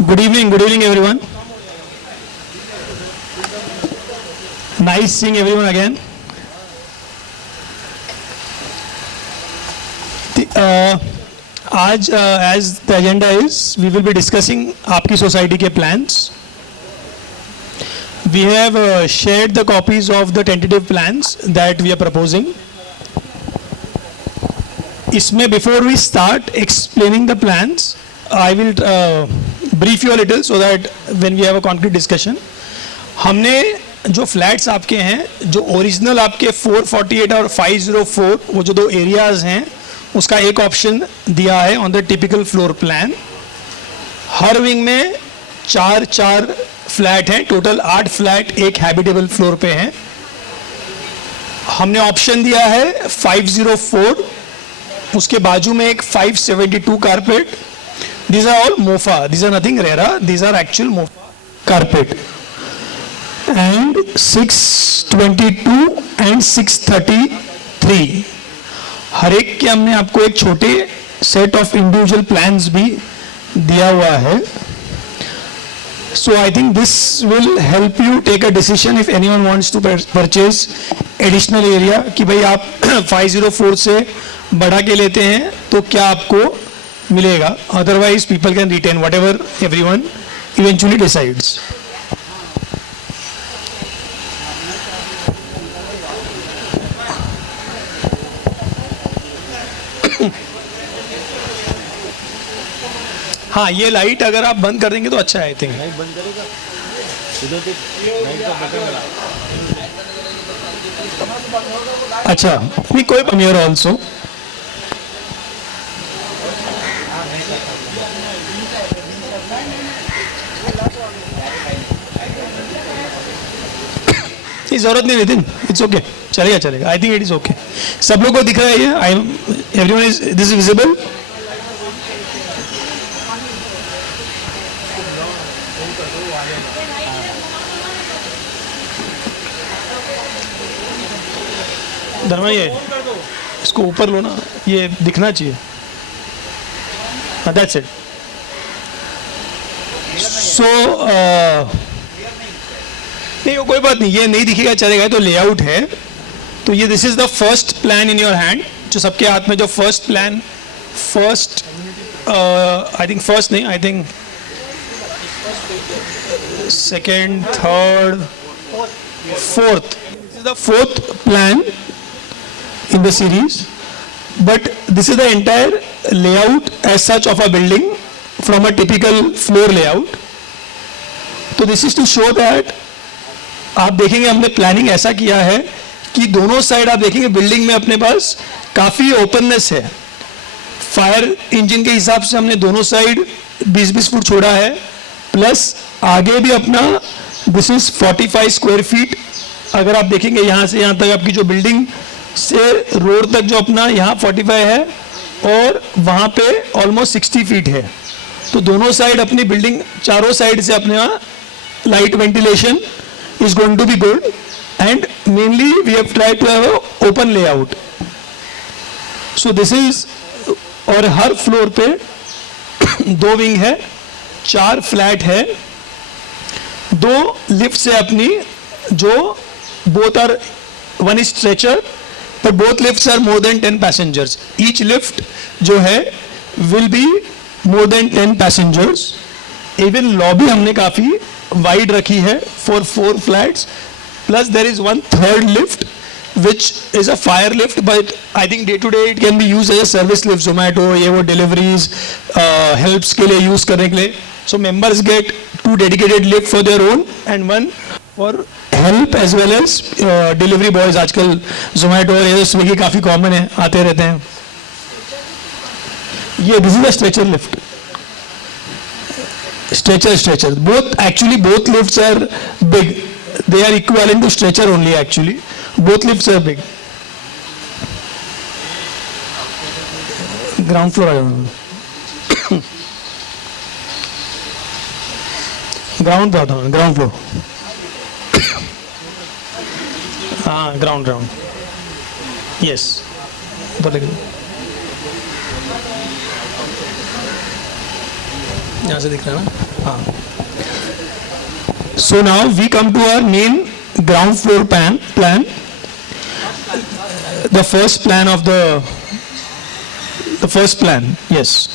Good evening everyone. Nice seeing everyone again. आज as the agenda is, we will be discussing आपकी society के plans. We have shared the copies of the tentative plans that we are proposing. इसमें before we start explaining the plans, I will brief you a little so that when we have a concrete discussion. हमने जो flats आपके हैं, जो original आपके 448 और 504 वो जो दो एरियाज़ हैं, उसका एक ऑप्शन दिया है on the typical floor plan. Her wing में चार फ्लैट हैं, टोटल 8 फ्लैट एक हैबिटेबल फ्लोर पे हैं. हमने ऑप्शन दिया है 504, उसके बाजू में एक 572 carpet. These are all mofa, these are nothing rara, these are actual mofa carpet. And 622 and 633. हर एक के हमने आपको एक छोटे सेट ऑफ इंडिविजुअल प्लान्स भी दिया हुआ है. So I think this will help you take a decision if anyone wants to purchase additional area कि भाई आप 504 से बढ़ा के लेते हैं तो क्या आपको मिलेगा. Otherwise people can retain whatever everyone eventually decides. हाँ, ये लाइट अगर आप बंद कर देंगे तो अच्छा है. आई थिंक लाइट बंद करेगा अच्छा नहीं कोई हियर ऑल्सो. जरूरत नहीं नितिन, इट्स ओके, चलेगा. I think it is okay. सब लोग को दिख रहा है ये. I everyone is this is visible. Dharma ये इसको ऊपर लो ना, ये दिखना चाहिए. That's it. सो नहीं वो कोई बात नहीं, ये नहीं दिखेगा चलेगा. तो लेआउट है तो ये this is the first plan in your hand. जो सबके हाथ में जो first plan, first I think first नहीं, I think second, third, fourth, the fourth plan in the series, but this is the entire layout as such of a building from a typical floor layout. तो this is to show that आप देखेंगे हमने planning ऐसा किया है कि दोनों side आप देखेंगे बिल्डिंग में अपने पास काफ़ी ओपननेस है. फायर इंजन के हिसाब से हमने दोनों साइड 20-20 फुट छोड़ा है, प्लस आगे भी अपना दिस इज 45 स्क्वायर फीट. अगर आप देखेंगे यहाँ से यहाँ तक आपकी जो बिल्डिंग से रोड तक जो अपना यहाँ 45 है और वहाँ पे ऑलमोस्ट 60 फीट है. तो दोनों साइड अपनी बिल्डिंग चारों साइड से अपने यहाँ light ventilation is going to be good. And mainly we have try to have a open layout. So this is, और हर फ्लोर पे 2 विंग है, 4 फ्लैट है, 2 लिफ्ट है अपनी, जो both are, one is stretcher but both lifts are more than 10 passengers. Each lift जो है will be more than 10 passengers. Even lobby हमने काफ़ी wide रखी है for 4 flats. Plus there is one third lift which is a fire lift, but I think day to day it can be used as a service lift. Zomato ये वो deliveries helps के लिए use करने के लिए. So members get 2 dedicated lift for their own and 1 for help as well as delivery boys. आजकल Zomato और Swiggy काफ़ी कॉमन है, आते रहते हैं. ये this is a stretcher lift. Stretcher both actually both lifts are big. They are equivalent to stretcher only. Actually both lifts are big. Ground floor आ जाओ. ग्राउंड पे आता हूँ. Ground floor. हाँ ग्राउंड यस. यहाँ से दिख रहा है ना. So now we come to our main ground floor plan. The first plan of the first plan, yes.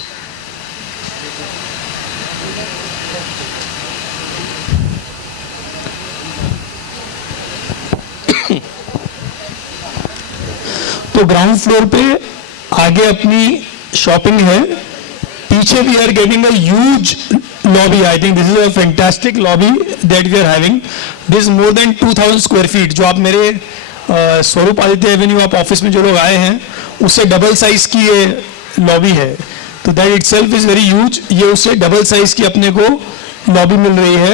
तो ग्राउंड फ्लोर पे आगे अपनी शॉपिंग है, पीछे we are getting a huge lobby. I think this is a fantastic lobby that we are having. This is more than 2000 square feet. जो आप मेरे स्वरूप आदित्य एवेन्यू आप ऑफिस में जो लोग आए हैं उससे डबल साइज की ये लॉबी है, तो that itself is very huge. ये उससे डबल साइज की अपने को लॉबी मिल रही है.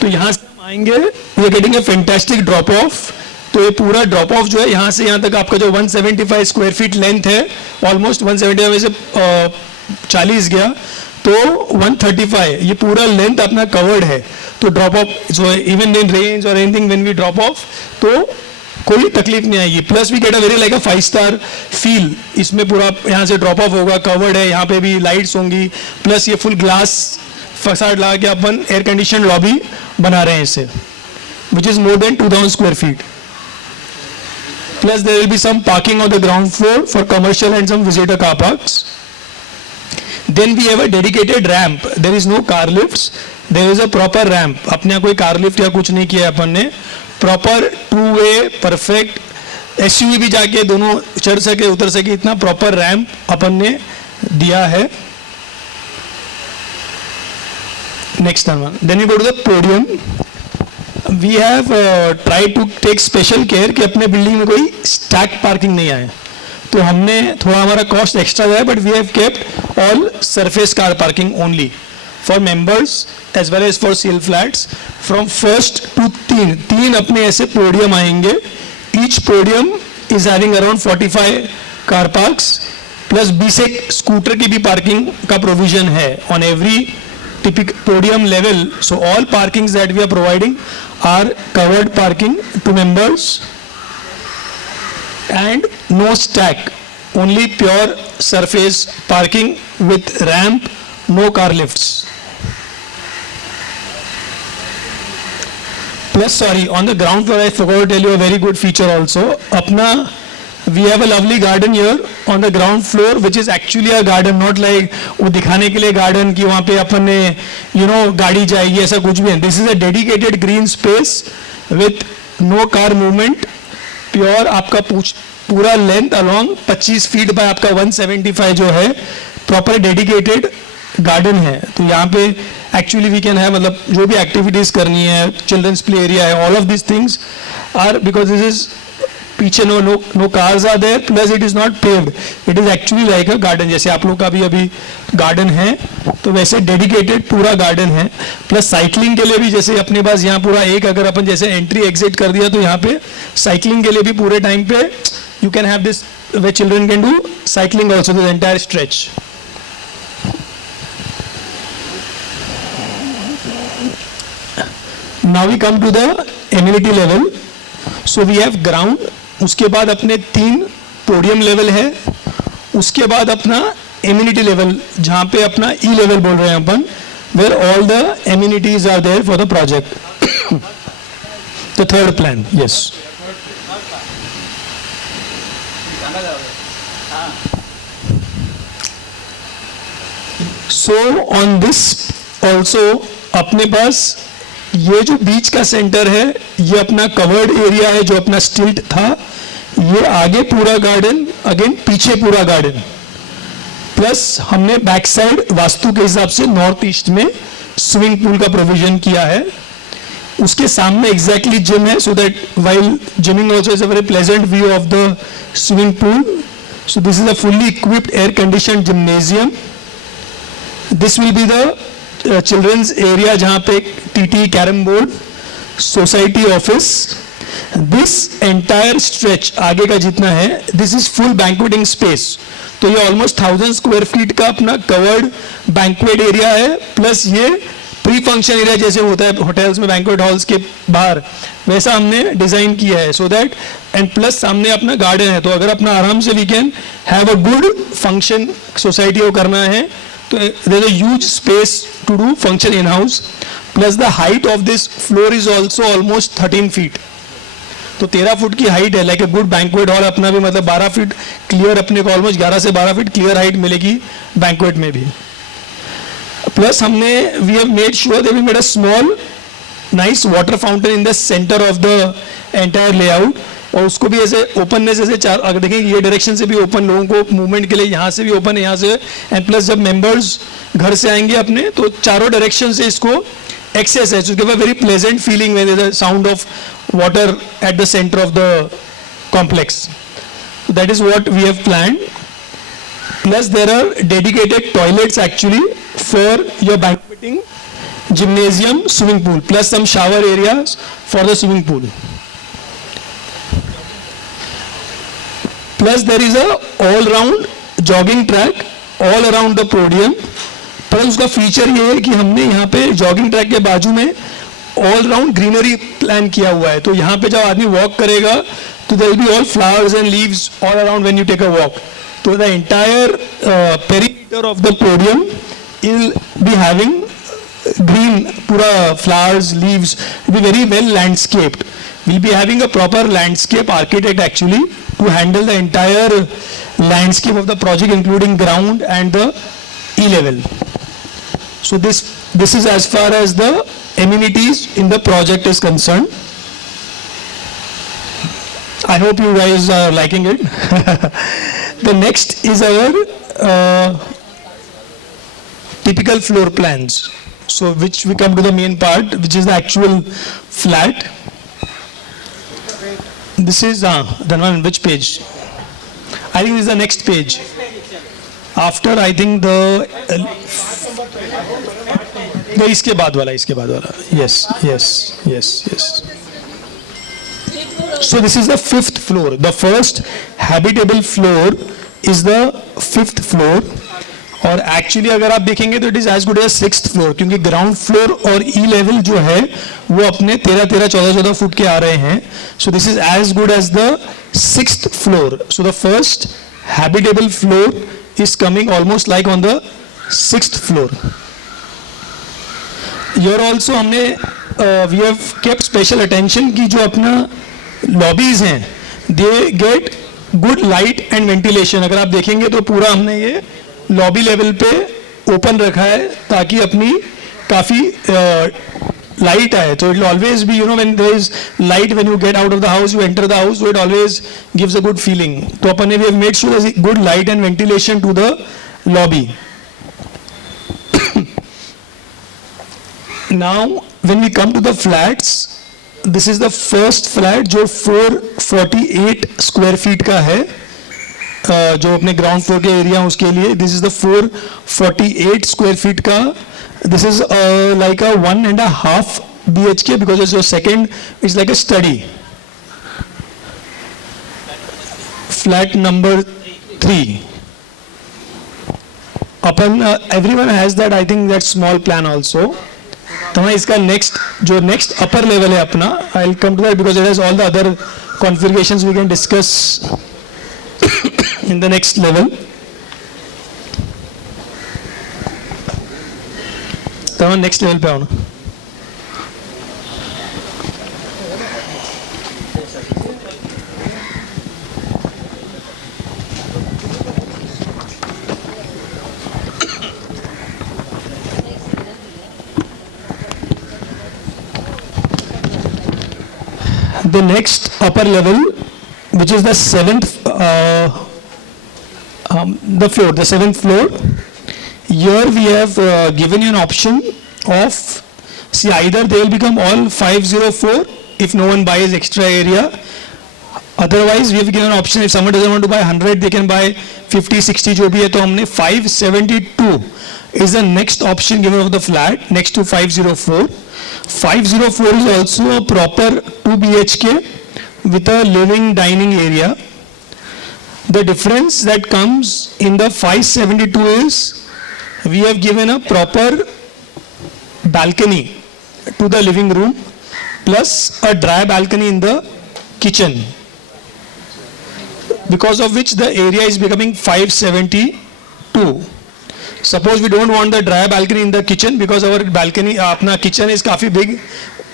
तो यहाँ से हम आएंगे, we are getting a fantastic drop off. तो ये पूरा ड्रॉप ऑफ जो है यहाँ से यहाँ तक आपका जो 175 स्क्वायर फीट लेंथ है, ऑलमोस्ट 175 में से 40 गया तो 135, ये पूरा लेंथ अपना कवर्ड है. तो drop off, so even in range or anything when we drop off तो कोई तकलीफ नहीं आएगी. Plus we get a very like a 5 star feel. इसमें पूरा यहाँ से ड्रॉप ऑफ होगा, कवर्ड है, यहाँ पे भी लाइट्स होंगी, प्लस ये फुल ग्लास फसाड लगा के अपन एयर कंडीशन लॉबी बना रहे हैं इससे, which is more than 2000 square feet. Plus there will be some parking on the ground floor for commercial and some visitor car parks. Then we have a dedicated ramp. There is no car lifts. There is a proper ramp. अपने यहाँ कोई car lift या कुछ नहीं किया अपन ने. Proper two-way perfect SUV भी जाके दोनों चढ़ सके उतर सके इतना proper ramp अपन ने दिया है. Next one. Then we go to the podium. We have tried to take special care कि अपने बिल्डिंग में कोई स्टैक पार्किंग नहीं आए. तो हमने थोड़ा हमारा कॉस्ट एक्स्ट्रा है, but we have kept all surface car parking only for members as well as for sale flats. From first to तीन अपने ऐसे पोडियम आएंगे. Each podium is having around 45 car parks, plus 20 scooter की भी parking का provision है on every typical podium level. So all parkings that we are providing are covered parking to members and no stack, only pure surface parking with ramp, no car lifts. Plus sorry, on the ground floor I forgot to tell you a very good feature also. अपना we have a lovely garden here on the ground floor which is actually a garden, not like वो दिखाने के लिए garden कि वहाँ पे अपन ने गाड़ी जाएगी ऐसा कुछ भी है. This is a dedicated green space with no car movement, pure आपका पूरा length along 25 feet by आपका 175 जो है proper dedicated garden है. तो यहाँ पे actually we can have मतलब जो भी activities करनी है, children's play area है, all of these things are because this is पीछे no cars are there, plus it is not paved, it is actually like a garden. जैसे आप लोग का भी अभी गार्डन है तो वैसे डेडिकेटेड पूरा गार्डन है. प्लस साइकिलिंग के लिए भी जैसे अपने पास यहाँ पूरा एक अगर अपन जैसे एंट्री एग्जिट कर दिया तो यहाँ पे साइकिलिंग के लिए भी पूरे टाइम पे you can have this way children can do cycling also this entire stretch. Now we come to the amenity level. So we have ground, उसके बाद अपने 3 पोडियम लेवल है, उसके बाद अपना एम्यूनिटी लेवल जहां पे अपना ई लेवल बोल रहे हैं अपन, where all the amenities are there for the project. The third plan, yes. So on this also अपने पास ये जो बीच का सेंटर है ये अपना कवर्ड एरिया है जो अपना स्टिल्ट था. ये आगे पूरा गार्डन, अगेन पीछे पूरा गार्डन, प्लस हमने बैक साइड वास्तु के हिसाब से नॉर्थ ईस्ट में स्विमिंग पूल का प्रोविजन किया है. उसके सामने एग्जैक्टली जिम है, so that while gymming also is a very pleasant view of the swimming pool. So this is a fully equipped air condition gymnasium. This will be the children's area जहां पे TT, carrom board, society office. This entire stretch आगे का जितना है this is full बैंक्वेटिंग space. तो ये almost 1000 square feet का अपना कवर्ड बैंक्वेट एरिया है. प्लस ये प्री फंक्शन एरिया जैसे होता है होटल्स में बैंक्वेट हॉल्स के बाहर, वैसा हमने डिजाइन किया है. सो दैट एंड प्लस सामने अपना गार्डन है, तो अगर अपना आराम से we can have a good function society को करना है So there's a huge space to do function in house, plus the height of this floor is also almost 13 feet. तो 13 फुट की हाइट है, like a good banquet hall अपना भी मतलब 12 feet clear, अपने को ऑलमोस्ट 11 से 12 फीट क्लियर हाइट मिलेगी बैंक्वेट में भी. प्लस हमने we have made sure that we made a small nice water fountain in the centre of the entire layout, और उसको भी ऐसे ओपननेस ऐसे चार, अगर देखेंगे ये डायरेक्शन से भी ओपन, लोगों को मूवमेंट के लिए यहाँ से भी ओपन है, यहाँ से, एंड प्लस जब मेंबर्स घर से आएंगे अपने तो चारों डायरेक्शन से इसको एक्सेस है, give a very pleasant feeling when there is a sound of water at the centre of the complex. That is what we have planned. Plus there are dedicated toilets actually for your banqueting, gymnasium, swimming pool, plus some shower areas for the swimming pool. Plus there is a all-round jogging track all around the podium. पर उसका feature ये है कि हमने यहाँ पे jogging track के बाजू में ऑल राउंड ग्रीनरी प्लान किया हुआ है, तो यहाँ पे जब आदमी वॉक करेगा तो there will be all flowers and leaves all around when you take a walk. तो the entire perimeter of the podium will be having green, pura flowers, leaves, will be very well landscaped. We'll be having a proper landscape architect actually to handle the entire landscape of the project, including ground and the E-level. So this is as far as the amenities in the project is concerned. I hope you guys are liking it. The next is our typical floor plans. So which we come to the main part, which is the actual flat. This is Dhanwan, which page? I think this is the next page. After I think the इसके बाद वाला. Yes. So this is the 5th floor. The first habitable floor is the 5th floor. और actually अगर आप देखेंगे तो it is as good as 6th floor, क्योंकि ground floor और ई लेवल जो है वो अपने 13-14 फुट के आ रहे हैं. So this is as good as the 6th floor. So the first habitable floor is coming almost like on the 6th floor. Here also हमने we have kept special attention कि जो अपना लॉबीज हैं they get good light and ventilation. अगर आप देखेंगे तो पूरा हमने ये लॉबी लेवल पे ओपन रखा है ताकि अपनी काफ़ी लाइट आए. तो it will always be, you know, when there is light, when you get out of the house, you enter the house, so it always gives a good feeling. तो अपन ने we have made sure there is good light and ventilation to the lobby. Now when we come to the flats, this is the first flat जो 448 square feet का है, जो अपने ground floor के area उसके लिए. This is the 448 square feet का. This is like a 1.5 BHK because it's your second, it's like a study. Flat number 3 अपन everyone has that, I think that small plan also. तो मैं इसका next upper level है अपना, I will come to that because it has all the other configurations we can discuss in the next level. तो हम next level पे आओ ना. The next upper level, which is the 7th the 7th floor. Here we have given you an option of, see, either they will become all 504 if no one buys extra area. Otherwise we have given an option, if someone doesn't want to buy 100, they can buy 50, 60 जो भी है. तो हमने 572 is the next option given of the flat next to 504. 504 is also a proper 2 BHK with a living dining area. The difference that comes in the 572 is we have given a proper balcony to the living room plus a dry balcony in the kitchen, because of which the area is becoming 572. Suppose we don't want the dry balcony in the kitchen because our balcony, अपना kitchen is काफ़ी big,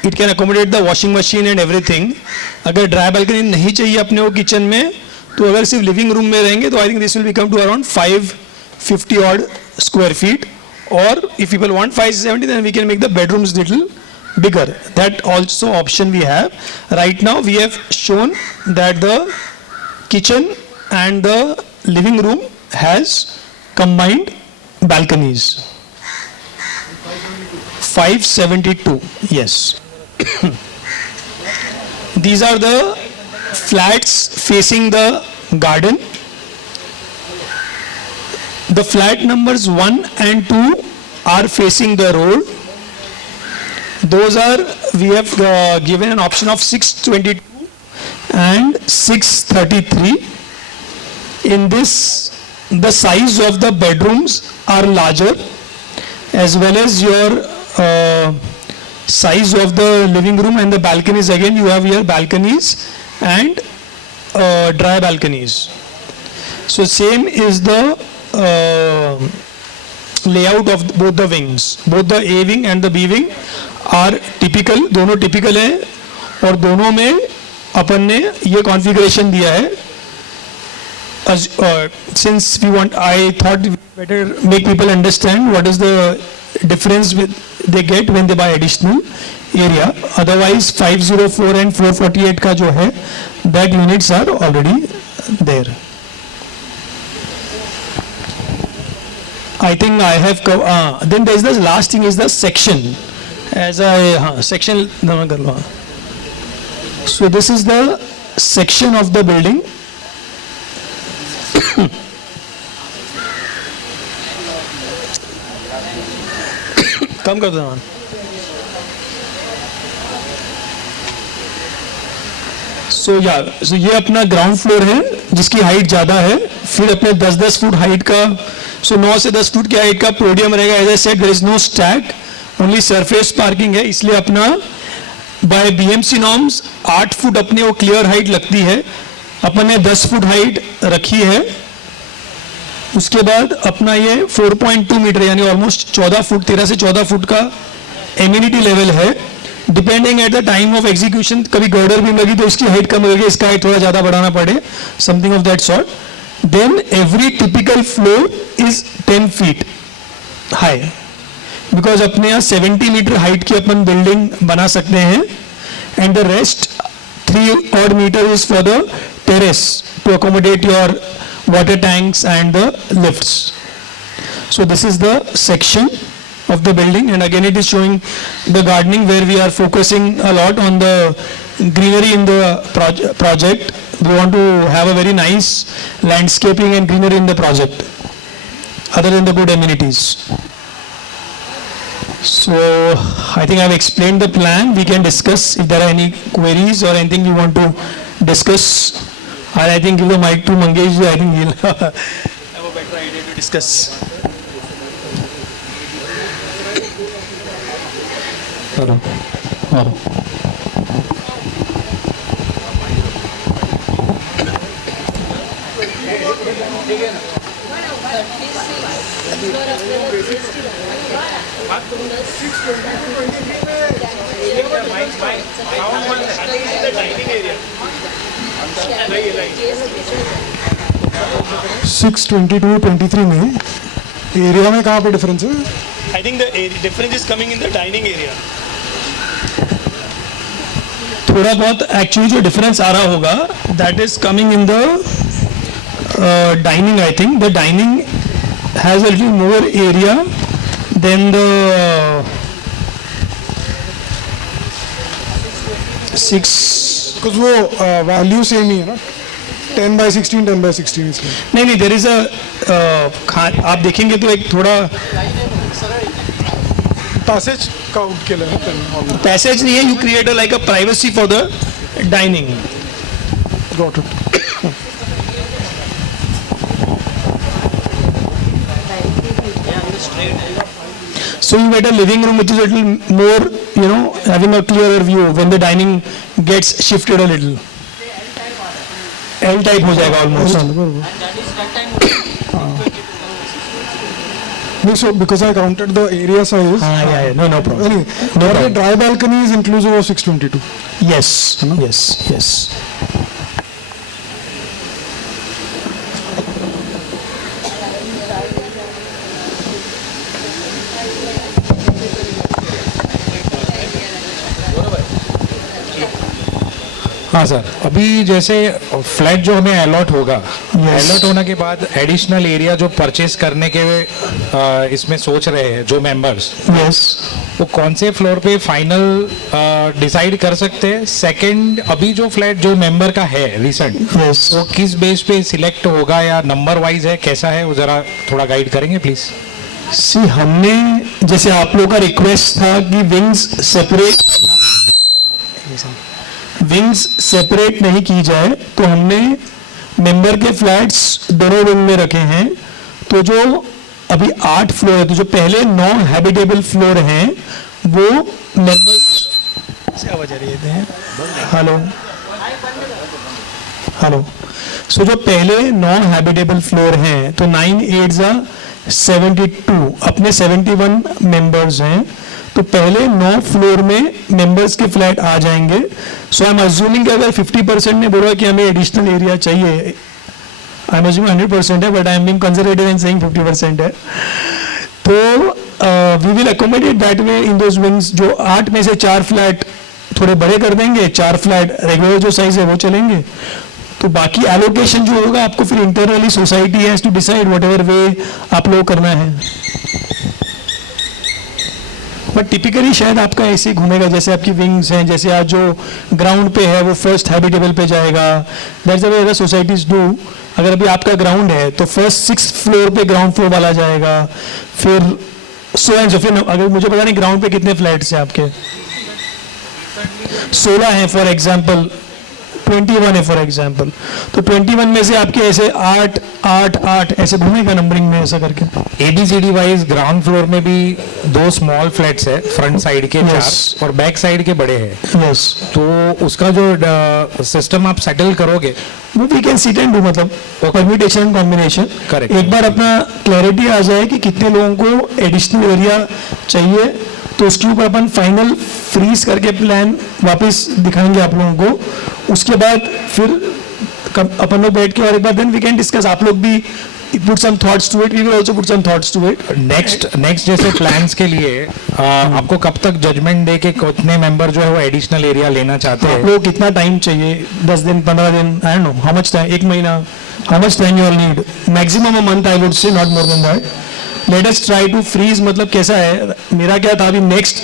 it can accommodate the washing machine and everything. अगर dry balcony नहीं चाहिए अपने को kitchen में, तो अगर सिर्फ living room में रहेंगे तो I think this will become to around 550 odd square feet. Or if people want 570, then we can make the bedrooms little bigger. That also option we have. Right now we have shown that the kitchen and the living room has combined balconies. 572, yes. These are the flats facing the garden. The flat numbers 1 and 2 are facing the road. Those are, we have given an option of 622 and 633. In this, the size of the bedrooms are larger, as well as your size of the living room and the balconies. Again, you have here balconies and dry balconies. So same is the layout of both the wings. Both the A wing and the B wing are typical. दोनों typical है और दोनों में अपन ने ये configuration दिया है. Since we want, I thought we better make people understand what is the difference they get when they buy additional area. Otherwise 504 and 448 का जो है, that units are already there. I think I have then there is the last thing is the section. As I section so this is the section of the building. कम कर दो. So ये अपना ground floor है जिसकी height ज़्यादा है. फिर अपने 10-10 फुट हाइट का, सो 9 से 10 फुट की हाइट का पोडियम रहेगा. As I said, there is no stack, only surface parking है. इसलिए अपना बाय बीएमसी नॉर्म्स 8 फुट अपने वो क्लियर हाइट लगती है. अपन ने 10 फुट हाइट रखी है. उसके बाद अपना ये 4.2 मीटर यानी ऑलमोस्ट 14 फुट, 13 से 14 फुट का एमिनिटी लेवल है. Depending at the time of execution, कभी गर्डर भी लगी तो इसकी हाइट कम लगेगी, इसका हाइट थोड़ा ज़्यादा बढ़ाना पड़े, something of that sort. Then every typical floor is 10 feet high, because अपने यहाँ 70 मीटर हाइट की अपन बिल्डिंग बना सकते हैं. And the rest 3 odd metre is for the terrace to accommodate your water tanks and the lifts. So this is the section of the building, and again it is showing the gardening where we are focusing a lot on the greenery in the project. We want to have a very nice landscaping and greenery in the project other than the good amenities. So I think I have explained the plan. We can discuss if there are any queries or anything you want to discuss. And I think give the mic to Mangesh, I think he'll have a better idea to discuss. Hello. Hello. Six 22-23 में area में कहाँ पे difference है? I think the difference is coming in the dining area. थोड़ा बहुत actually जो difference आ रहा होगा, that is coming in the dining. I think the dining has a little more area than the 6. Because वो value same ही है ना, 10/16, 10/16 इसमें. नहीं, देयर इज आप देखेंगे तो एक थोड़ा पैसेज काउंट के लिए पैसेज नहीं है. You create like a privacy for the dining. Got it. So you get a living room which is a little more, having a clearer view when the dining gets shifted a little. L type हो जाएगा almost. No, so because I counted the area size. yeah, no problem. Anyway, No the problem. dry balcony is inclusive of 622. Yes, yes. हाँ sir, अभी जैसे flat जो हमें allot होगा, allot होने के बाद एडिशनल एरिया जो परचेस करने के इसमें सोच रहे हैं जो मेंबर्स, Yes. वो कौन से फ्लोर पे फाइनल डिसाइड कर सकते हैं? सेकंड, अभी जो फ्लैट जो मेंबर का है रिसेंट, Yes. वो किस बेस पे सिलेक्ट होगा या नंबर वाइज है, कैसा है वो जरा थोड़ा गाइड करेंगे प्लीज। सी हमने जैसे आप लोगों का रिक्वेस्ट था कि विंग्स सेपरेट नहीं की जाए, तो हमने मेंबर के फ्लैट्स दोनों विंग में रखे हैं। तो जो अभी 8 फ्लोर है, तो जो पहले 9 हैबिटेबल फ्लोर हैं वो मेंबर्स से आवाज आ रही है। हेलो। सो जो पहले 9 हैबिटेबल फ्लोर हैं, तो 9 8 जा 72, अपने 71 मेंबर्स हैं, तो पहले 9 फ्लोर में मेंबर्स के फ्लैट आ जाएंगे। सो आई एम अज्यूमिंग अगर 50% ने बोला कि हमें एडिशनल एरिया चाहिए, आई एम अज्यूमिंग 100% है, but I am being conservative and saying 50% है, तो we will accommodate that way in those wings. जो 8 में से 4 फ्लैट थोड़े बड़े कर देंगे, 4 फ्लैट रेगुलर जो साइज है वो चलेंगे। तो बाकी एलोकेशन जो होगा आपको फिर internally society has to decide whatever way आप लोग करना है। बट टिपिकली शायद आपका ऐसे घूमेगा जैसे आपकी विंग्स हैं, जैसे आज जो ग्राउंड पे है वो फर्स्ट हैबिटेबल पे जाएगा, that's the way other societies do. अगर अभी आपका ग्राउंड है तो फर्स्ट 6th फ्लोर पे ग्राउंड फ्लोर वाला जाएगा, फिर सो एंड सो। फिर अगर मुझे पता नहीं ग्राउंड पे कितने फ्लैट्स हैं आपके, 16 हैं फॉर एग्जाम्पल, 21 है फॉर एग्जाम्पल, तो 21 में से आपके ऐसे 8 8 8 ऐसे घूमेगा नंबरिंग में ऐसा करके। ABCD वाइज ग्राउंड फ्लोर में भी 2 स्मॉल फ्लैट्स है, फ्रंट साइड के 4 और बैक साइड के बड़े हैं। यस, तो उसका जो सिस्टम आप सेटल करोगे, वो we can sit and do, मतलब परम्यूटेशन कॉम्बिनेशन। Correct. एक बार अपना क्लैरिटी आ जाए कि कितने लोगों को एडिशनल एरिया चाहिए, तो उसके ऊपर अपन फाइनल फ्रीज करके प्लान वापस दिखाएंगे आप लोगों को। उसके बाद फिर अपन लोग बैठ के और एक बार देन वी कैन डिस्कस, आप लोग भी put some thoughts to it, we will also put some thoughts to it. Next जैसे प्लान्स के लिए आपको कब तक जजमेंट दे के कितने मेंबर जो है वो एडिशनल एरिया लेना चाहते आप हैं? लोग कितना टाइम चाहिए, 10 दिन 15 दिन, I don't know how much time, 1 महीना, how much time you all need? Maximum a month I would say, not more than that. Let us try to freeze, मतलब कैसा है, मेरा क्या था अभी next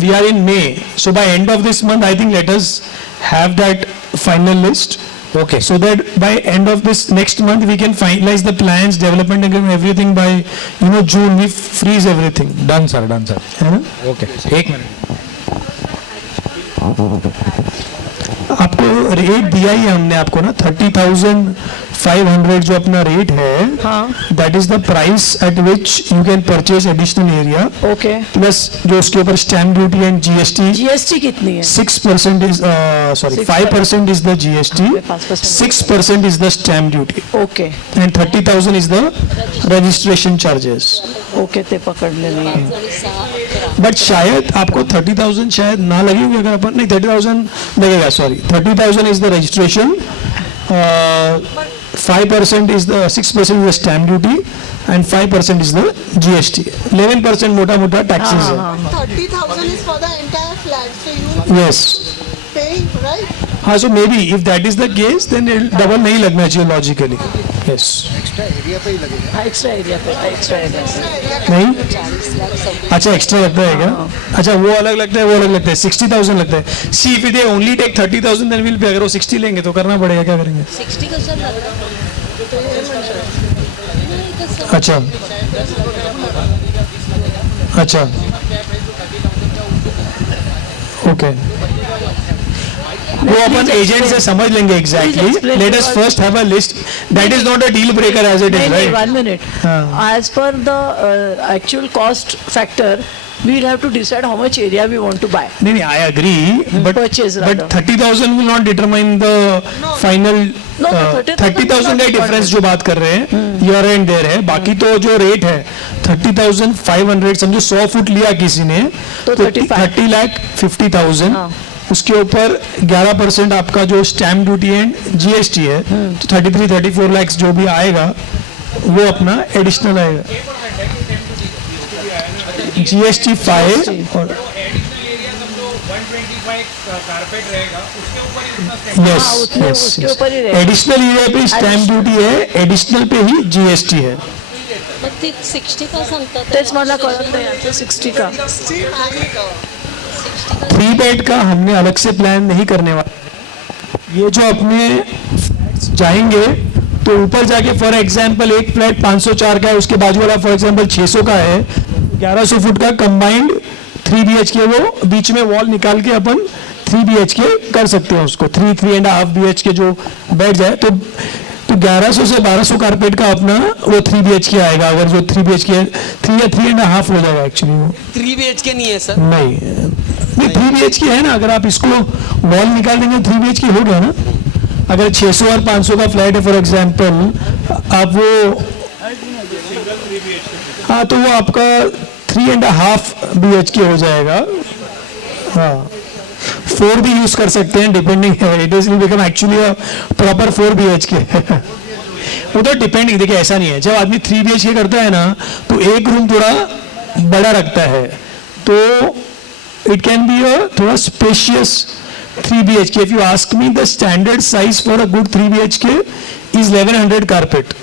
we are in May, so by end of this month I think let us have that final list. Okay. So that by end of this next month we can finalize the plans, development agreement, everything by June we freeze everything. Done sir, है ना? Okay, एक minute. आपको rate दिया ही है हमने आपको ना, 30,500 जो अपना रेट है, that is the price at which you can purchase additional area, okay. Plus जो उसके ऊपर stamp duty and GST. GST कितनी है? 6% is sorry 5% is the GST, 5%. 6% is the stamp duty okay and 30,000 is the registration charges. Okay, ते पकडले नाही. But शायद आपको 30,000 शायद ना लगेगी, अगर अपन नहीं 30,000 लगेगा, sorry 30,000 is the registration, 5% is the 6% is the stamp duty and 5% is the GST. 11% मोटा मोटा टैक्सेस है. 30,000 is for the entire flat, so you yes, paying, right? हाँ, so may be if that is the case then double नहीं लगना चाहिए logically. Yes, extra area पे, extra area नहीं, अच्छा एक्स्ट्रा लगता है क्या? अच्छा, वो अलग लगता है, वो अलग लगता है, 60,000 लगता है. See if they only take 30,000 then will pay, अगर वो 60 लेंगे तो करना पड़ेगा, क्या करेंगे? 60 कसं लागलं? अच्छा अच्छा, ओके, वो अपन एजेंट से समझ लेंगे exactly. explain let us first have a list, that is not a deal breaker as it is, right? 1 minute. As per the actual cost factor, we will have to decide how much area we want to buy. नहीं नहीं, I agree, but Purchase but rather. 30,000 will not determine the final. No, 30,000 30,000 का is not difference जो बात कर रहे हैं year and there है, बाकी तो जो रेट है 30,500, समझो 100 फुट लिया किसी ने तो 30,50,000, हाँ। उसके ऊपर 11% आपका जो स्टैम्प ड्यूटी एंड जीएसटी है, तो 33-34 लाख जो भी आएगा वो अपना एडिशनल आएगा। जीएसटी 5 और यस उसके ऊपर ही रहेगा। एडिशनल एरिया पे स्टैम्प ड्यूटी है, एडिशनल पे ही जीएसटी है। मग ते 60 का सांगतात तेच मला कळत नाही यांचं 60 का 3 बेड का हमने अलग से प्लान नहीं करने वाला। ये जो अपने फ्लैट्स जाएंगे तो ऊपर जाके फॉर एग्जांपल एक फ्लैट 504 का है, उसके बाजू वाला फॉर एग्जांपल 600 का है, 1100 फुट का कंबाइंड 3 BHK, वो बीच में वॉल निकाल के अपन 3 BHK कर सकते हैं उसको, 3.5 BHK जो बैठ जाए तो 1100 से 1200 कारपेट का अपना वो 3 BHK आएगा। अगर जो 3 BHK 3 या 3.5 हो जाएगा एक्चुअली, वो 3 BHK नहीं है सर। नहीं 3 BHK है ना। अगर आप इसको वॉल निकाल देंगे 3 BHK हो गया ना। अगर 600 और 500 का फ्लैट है फॉर एग्जांपल, आप वो हाँ तो वो आपका 3.5 BHK हो जाएगा। हाँ 4 भी यूज कर सकते हैं depending, it is become actually proper 4 BHK वो तो डिपेंडिंग, देखिए ऐसा नहीं है, जब आदमी 3 BHK करता है ना तो एक रूम थोड़ा बड़ा रखता है, तो इट कैन बी अ थोड़ा spacious 3 BHK। If you ask me the standard size for a good 3 BHK is 1100 carpet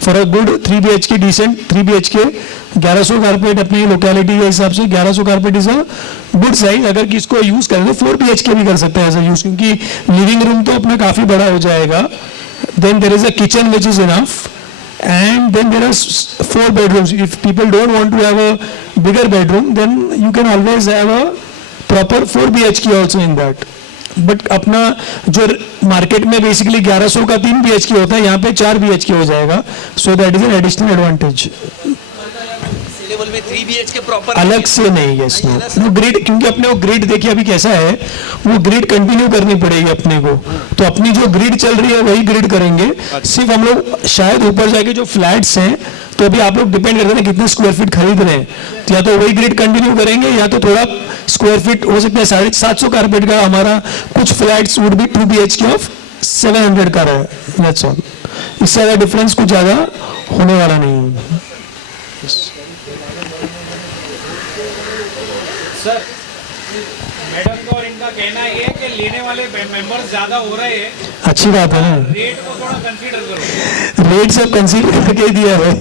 for a good 3 BHK, decent 3 BHK। 1100 carpet अपनी लोकेलिटी के हिसाब से 1100 carpet is a good size. अगर किसको use करें तो 4 BHK भी कर सकते हैं ऐसा यूज, क्योंकि लिविंग रूम तो अपना काफी बड़ा हो जाएगा। Then there is a kitchen which is enough, and then there are 4 bedrooms. If people don't want to have a bigger bedroom, then you can always have a proper 4 BHK also in that. But अपना जो market में basically 1100 का 3 BHK होता है, यहाँ पे 4 BHK हो जाएगा, so that is an additional advantage. Level में 3 BHK प्रॉपर अलग से नहीं, यस नो ग्रिड, क्योंकि अपने वो ग्रिड देखिए अभी कैसा है, वो ग्रिड कंटिन्यू करनी पड़ेगी अपने को, तो अपनी जो ग्रिड चल रही है वही ग्रिड करेंगे। सिर्फ हम लोग शायद ऊपर जाके जो फ्लैट्स हैं, तो अभी आप लोग डिपेंड करते हैं कितने स्क्वायर फीट खरीद रहे हैं, तो या तो वही ग्रिड कंटिन्यू करेंगे या तो थोड़ा स्क्वायर फीट हो सकता है 750 कारपेट का हमारा, कुछ flats would be 2 BHK of 700 का रहा, दैट्स ऑल। इससे ज़्यादा डिफरेंस कुछ ज़्यादा होने वाला नहीं है। सर मैडम का और इनका कहना ये है कि लेने वाले मेंबर्स ज्यादा हो रहे हैं, अच्छी बात है ना, रेट को थोड़ा कंसीडर करो। रेट सब कंसीडर करके दिया है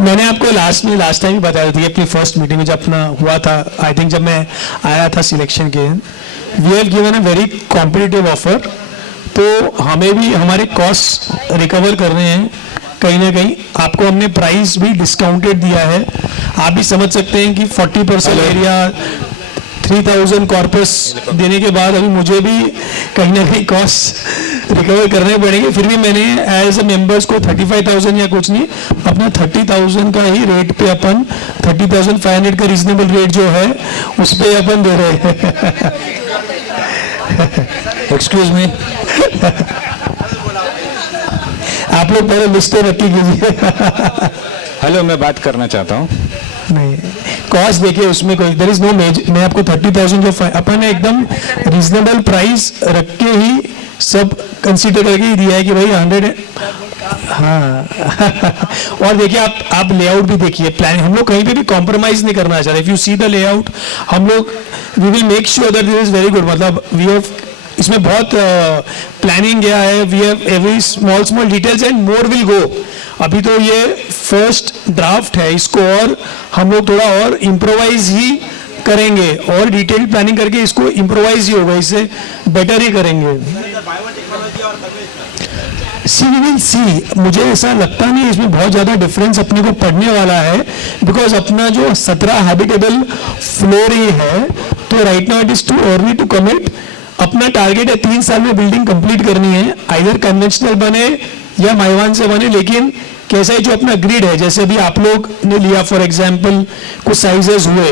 मैंने आपको लास्ट टाइम ही बताया था अपनी फर्स्ट मीटिंग में जब अपना हुआ था, आई थिंक जब मैं आया था सिलेक्शन के, we have given a very competitive offer. तो हमें भी हमारे कॉस्ट रिकवर करने हैं कहीं ना कहीं, आपको हमने प्राइस भी डिस्काउंटेड दिया है। आप भी समझ सकते हैं कि 40% एरिया 3000 कॉर्पस देने के बाद अभी मुझे भी कहीं ना कहीं कॉस्ट रिकवर करने पड़ेंगे। फिर भी मैंने एज अ मेंबर्स को 35,000 या कुछ नहीं, अपना 30,000 का ही रेट पे अपन 30,500 का रीजनेबल रेट जो है उस पे अपन दे रहे हैं। एक्सक्यूज मी, आप लोग पहले लिस्ट रखी कीजिए। हेलो, मैं बात करना चाहता हूँ। नहीं, कॉस्ट देखिए उसमें कोई देयर इज नो मेजर, मैं आपको 30,000 जो अपन ने एकदम रीजनेबल प्राइस रख के ही सब कंसीडर करके ही दिया है कि भाई 100 हाँ और देखिए आप लेआउट भी देखिए, प्लान हम लोग कहीं पे भी कॉम्प्रोमाइज नहीं करना चाहते। If you see the layout, हम लोग we will make sure that this is very good, मतलब वी हैव इसमें बहुत प्लानिंग गया है, we have every small details and more will go. अभी तो ये फर्स्ट ड्राफ्ट है, इसको और हम लोग थोड़ा और इम्प्रोवाइज ही करेंगे और डिटेल प्लानिंग करके इसको इम्प्रोवाइज ही होगा, इससे बेटर ही करेंगे। सी वी विल सी, मुझे ऐसा लगता नहीं इसमें बहुत ज़्यादा डिफरेंस अपने को पड़ने वाला है, बिकॉज अपना जो 17 हैबिटेबल फ्लोर ही है, तो right now it is too early to commit. अपना टारगेट है 3 साल में बिल्डिंग कंप्लीट करनी है, आइदर कन्वेंशनल बने या माइवान से बने, लेकिन कैसा है जो अपना ग्रिड है, जैसे भी आप लोग ने लिया फॉर एग्जांपल कुछ साइजेस हुए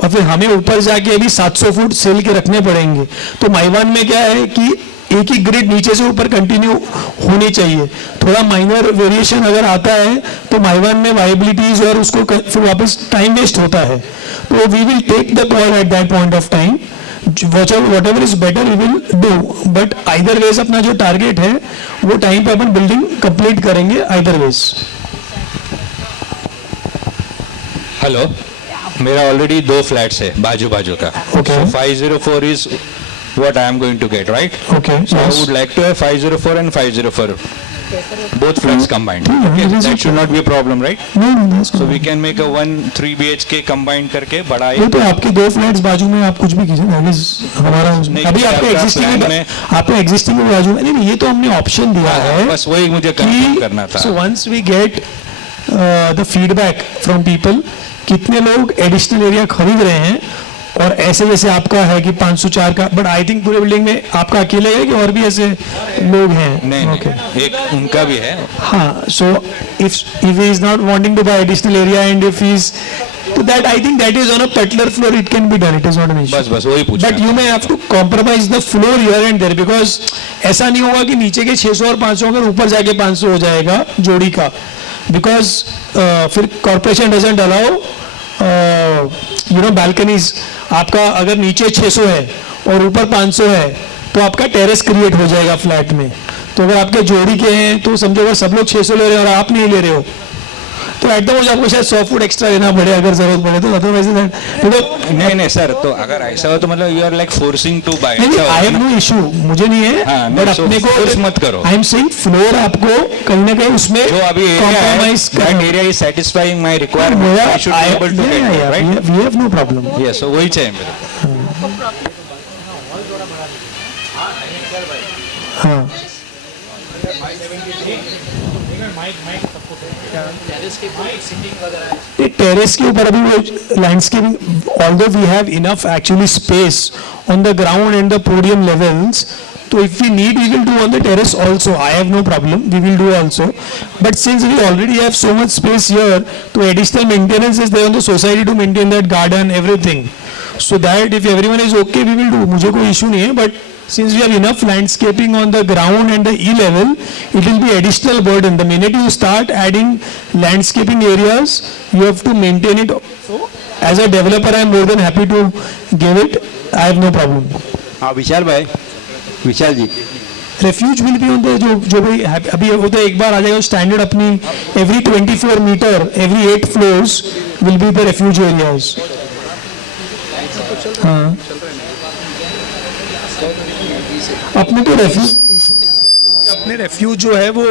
और फिर हमें ऊपर जाके अभी 700 फुट सेल के रखने पड़ेंगे, तो माइवान में क्या है कि एक ही ग्रिड नीचे से ऊपर कंटिन्यू होनी चाहिए। थोड़ा माइनर वेरिएशन अगर आता है तो माइवान में वायबिलिटीज और उसको फिर वापस टाइम वेस्ट होता है. तो we will take the call at that point of time. whatever is better we will do, but either ways अपना जो टारगेट है वो टाइम पे अपन बिल्डिंग कंप्लीट करेंगे either ways. हेलो, मेरा ऑलरेडी 2 फ्लैट्स है बाजू बाजू का. Okay. So 504 is what I am going to get, right? Okay, So I yes. would like to have 504 and 504. Both flats combined. Okay, it is that okay. should not be a problem, right? No, that's So fine. we can make a 3 BHK combined करके बड़ा नहीं एक. तो आपके 2 flats बाजू में आप कुछ भी कीजिए. that is हमारा नहीं, अभी आपके आपका एग्जिस्टिंग plan में- आपके एग्जिस्टिंग में बाजू में नहीं, ये तो हमने ऑप्शन दिया है बस वही मुझे कंफर्म करना था. So once we get the feedback from people कितने लोग एडिशनल एरिया खरीद रहे हैं, और ऐसे जैसे आपका है कि 504 का, बट आई थिंक पूरे बिल्डिंग में आपका अकेले है कि और भी ऐसे लोग हैं? नहीं Okay. नहीं, एक उनका भी है. हाँ, so if he is not wanting to buy additional area and if he is, so that I think that is on a particular floor it can be done, it is not an issue. बस वही पूछना. But you may have to compromise the floor here and there, because ऐसा नहीं होगा कि नीचे के 600 और 500 अगर ऊपर जाके 500 हो जाएगा जोड़ी का, because फिर कॉर्पोरेशन डजंट अलाउ बालकनीज. आपका अगर नीचे 600 है और ऊपर 500 है तो आपका टेरेस क्रिएट हो जाएगा फ्लैट में. तो अगर आपके जोड़ी के हैं तो समझो अगर सब लोग 600 ले रहे हैं और आप नहीं ले रहे हो तो एट द मोस्ट आपको शायद 100 फुट एक्स्ट्रा लेना पड़े अगर जरूरत पड़े तो. अदरवाइज नहीं नहीं सर, तो अगर ऐसा हो तो मतलब you are like forcing to buy. I have no issue, मुझे नहीं है, हाँ, बट नहीं, so अपने को force मत करो. आई एम सेइंग फ्लोर आपको कहीं ना कहीं उसमें जो अभी एरिया है, compromise that करना. area is satisfying my requirement. I should be able to get it, right? we have no problem. Yes, so वही चाहिए मेरे. हाँ. टेरेस के ऊपर अभी वो landscaping, although we have enough actually space on the ground and the podium levels, so if we need we will do on the terrace also. I have no problem, we will do also. But since we already have so much space here, so additional maintenance is there on the society to maintain that garden, everything. So that if everyone is okay, we will do. मुझे कोई issue नहीं है, but since we have enough landscaping on the ground and the E level, it will be additional burden. The minute you start adding landscaping areas, you have to maintain it. As a developer, I am more than happy to give it. I have no problem. हाँ विशाल भाई, विशाल जी, Refuge will be on the जो भी अभी वो तो एक बार आ जाएगा standard अपनी every 24 meter, every 8 floors will be the refuge areas. हाँ. अपने तो अपने रेफ्यूज जो है वो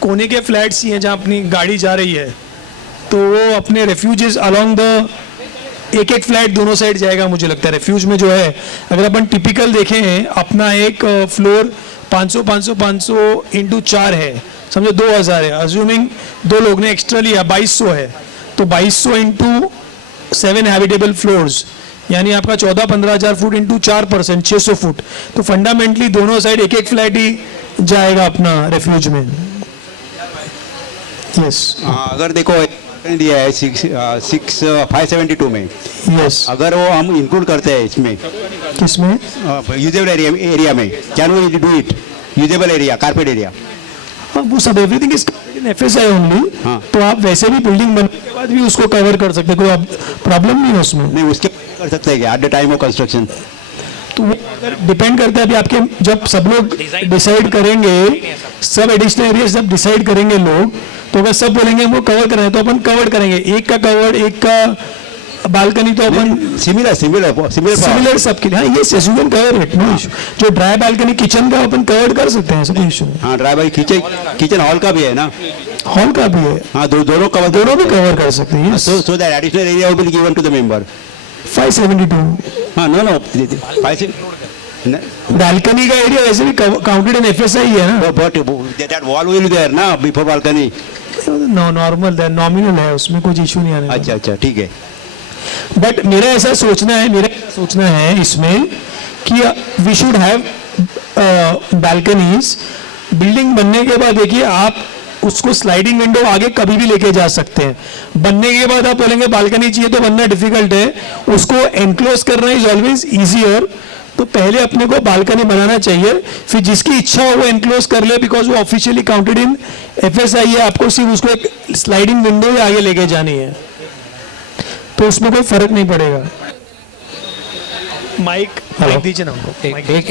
कोने के फ्लैट्स ही हैं जहाँ अपनी गाड़ी जा रही है, तो वो अपने रेफ्यूजेस अलोंग द एक फ्लैट दोनों साइड जाएगा. मुझे लगता है रेफ्यूज में जो है अगर अपन टिपिकल देखें अपना एक फ्लोर 500 इंटू 4 है, समझो 2000 है, अज्यूमिंग 2 लोग ने एक्स्ट्रा लिया 2200 है, तो 2200 इंटू 7 हैबिटेबल फ्लोर्स यानी आपका 14-15 हज़ार फुट इंटू 4% 600 फुट. तो फंडामेंटली दोनों साइड एक फ्लैट ही जाएगा अपना रेफ्यूज में. यस अगर देखो दिया है 572 में, यस. अगर वो हम इंक्लूड करते हैं इसमें किसमें? यूजेबल एरिया में, can we do it? Usable area, carpet area. वो सब everything is in FSI only. हाँ. तो आप वैसे भी बिल्डिंग बनने के बाद भी उसको कवर कर सकते, कोई प्रॉब्लम नहीं है उसमें. नहीं उसके कर सकते हैं क्या at the time of construction? तो वो अगर डिपेंड करता है अभी आपके जब सब लोग डिसाइड करेंगे, सब एडिशनल एरिया जब डिसाइड करेंगे लोग, तो अगर सब बोलेंगे हमको कवर करना है तो अपन कवर करेंगे. एक का कवर, एक का बालकनी तो अपन सिमिलर सबके लिए. हाँ ये सेजुअल कवर है, नो इशू. जो ड्राई बालकनी किचन का अपन कवर कर सकते हैं, सब इशू नहीं. हाँ ड्राई बाई किचन हॉल का भी है ना? हॉल का भी है. हाँ दोनों कवर, दोनों भी कवर कर सकते हैं. so that additional area will be given to the member. 572 हाँ no 5 बालकनी का एरिया वैसे भी काउंटेड इन एफएसआई है ना. but that wall will be there ना before balcony. नो नॉर्मल है, नॉमिनल है, उसमें कोई इशू नहीं आने. अच्छा ठीक है. बट मेरा ऐसा सोचना है इसमें कि we should have balconies. Building बनने के बाद देखिए आप उसको स्लाइडिंग विंडो आगे कभी भी लेके जा सकते हैं. बनने के बाद आप बोलेंगे बालकनी चाहिए तो बनना डिफिकल्ट है, उसको एनक्लोज करना इज ऑलवेज इजियर. तो पहले अपने को बालकनी बनाना चाहिए, फिर जिसकी इच्छा हो वो एनक्लोज कर ले, बिकॉज वो ऑफिशियली काउंटेड इन FSI है, आपको सिर्फ उसको एक स्लाइडिंग विंडो ही आगे लेके जानी है, तो उसमें कोई फर्क नहीं पड़ेगा। माइक दीजिए ना हमको।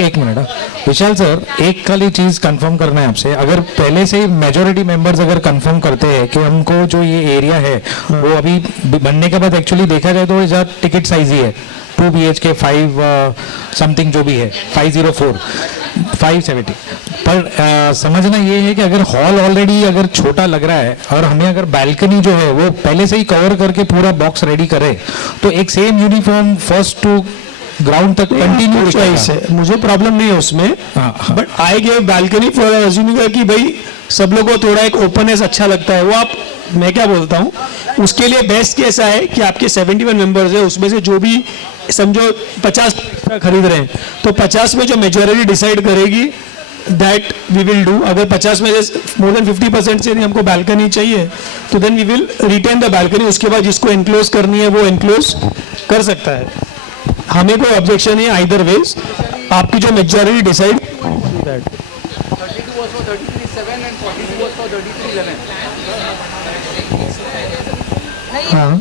एक मिनट हाँ। विशाल सर, एक खाली चीज कंफर्म करना है आपसे, अगर पहले से ही मेजोरिटी मेंबर्स अगर कंफर्म करते हैं कि हमको जो ये एरिया है वो अभी बनने के बाद एक्चुअली देखा जाए तो ज़्यादा टिकट साइज ही है, 2 BHK 5 समथिंग जो भी है 504 570, पर समझना ये है कि अगर हॉल ऑलरेडी अगर छोटा लग रहा है और हमें अगर बालकनी जो है वो पहले से ही कवर करके पूरा बॉक्स रेडी करे तो एक same uniform first to ground तक कंटिन्यू चॉइस है, मुझे प्रॉब्लम नहीं है उसमें, but I give balcony for assuming कि भाई सब लोगों को थोड़ा एक ओपननेस अच्छा लगता है, वो आप मैं क्या बोलता हूँ उसके लिए बेस्ट कैसा है कि आपके 71 मेंबर्स है, उसमें से जो भी समझो 50 खरीद रहे हैं तो 50 में जो मेजॉरिटी डिसाइड करेगी दैट वी विल डू। अगर 50 में मोर देन 50% से नहीं हमको बालकनी चाहिए तो then we will retain the balcony, उसके बाद जिसको एनक्लोज करनी है वो एनक्लोज कर सकता है, हमें कोई ऑब्जेक्शन नहीं है आइदर वेज, आपकी जो मेजॉरिटी डिसाइड दैट। हाँ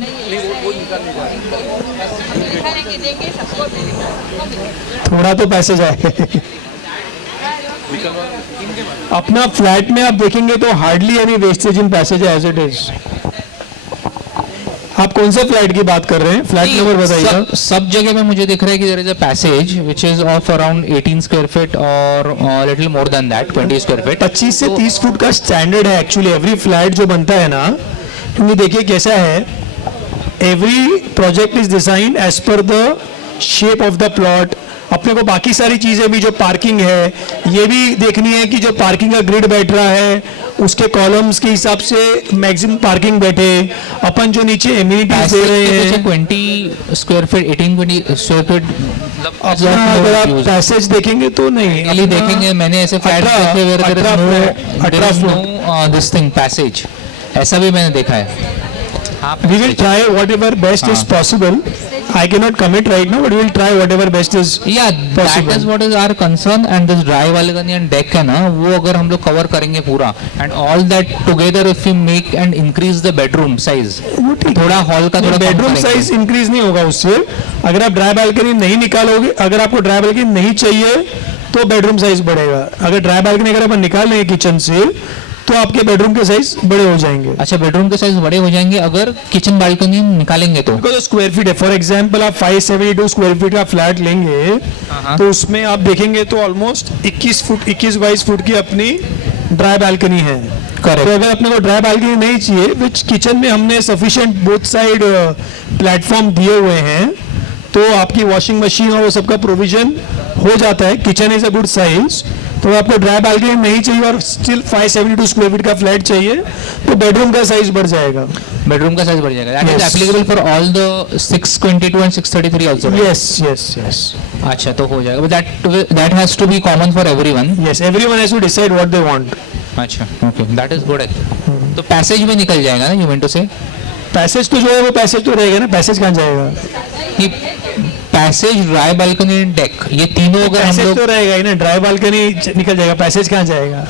थोड़ा तो पैसे जाए अपना फ्लैट में आप देखेंगे तो hardly any wastage in passage as it is. आप कौन से फ्लैट की बात कर रहे हैं, फ्लैट नंबर बताइएगा। सब जगह में मुझे दिख रहा है कि there is a passage which is of around 18 square feet और little more than that 20 square feet. 25 से 30 फुट का स्टैंडर्ड है एक्चुअली एवरी फ्लैट जो बनता है ना, क्योंकि देखिए कैसा है, every project is designed as per the shape of the plot. अपने को बाकी सारी चीजें भी जो पार्किंग है ये भी देखनी है कि जो पार्किंग का ग्रिड बैठ रहा है उसके कॉलम्स के हिसाब से मैक्सिमम पार्किंग बैठे, अपन जो नीचे एमिनिटीज दे रहे हैं 20 स्क्वायर फीट 18-20 स्क्वायर फीट अपना अगर आप पैसेज देखेंगे तो नहीं पहले देखेंगे, मैंने ऐसे फ्लैट देखे where there is no this thing passage, ऐसा भी मैंने देखा है। We will try whatever best is possible. I cannot commit right now, but we will try whatever best is Yeah, that possible. is what is our concern, and this dry balcony and deck है ना, वो अगर हम लोग cover करेंगे पूरा and all that together if we make and increase the bedroom size, वो ठीक है। थोड़ा हॉल का थोड़ा बेडरूम साइज इंक्रीज नहीं होगा उससे, अगर आप ड्राई बालकनी नहीं निकालोगे, अगर आपको ड्राई बालकनी नहीं चाहिए तो बेडरूम साइज बढ़ेगा। अगर ड्राई बालकनी अगर अपन निकाल लेंगे किचन से तो आपके बेडरूम के साइज बड़े हो जाएंगे। अच्छा, बेडरूम के साइज बड़े हो जाएंगे अगर किचन बालकनी निकालेंगे तो स्क्वायर फीट है, फॉर एग्जांपल आप 572 स्क्वायर फीट का फ्लैट लेंगे तो उसमें आप देखेंगे तो ऑलमोस्ट 21-22 फुट की अपनी ड्राई बालकनी है। तो अगर अपने को ड्राई बालकनी नहीं चाहिए, विच किचन में हमने सफिशिएंट बोथ साइड प्लेटफॉर्म दिए हुए हैं, तो आपकी वॉशिंग मशीन और वो सबका प्रोविजन हो जाता है। Kitchen is a good size, तो आपको ड्राई बालकनी नहीं चाहिए और स्टिल 572 स्क्वायर फीट का फ्लैट चाहिए तो बेडरूम का साइज बढ़ जाएगा। बेडरूम का साइज बढ़ जाएगा। That is Yes. Applicable for all the 622 and 633 also. Yes अच्छा, तो हो जाएगा, that has to be common for everyone. Yes, everyone has to decide what they want. अच्छा, ओके, दैट इज गुड। तो passage में निकल जाएगा ना, you mean to say? Passage तो जो है वो पैसेज तो रहेगा ना, पैसेज कहाँ जाएगा? Passage, dry balcony and deck, ये तीनों अगर हम पैसेज लोग तो रहेगा ही ना, ड्राई बालकनी निकल जाएगा, पैसेज कहाँ जाएगा?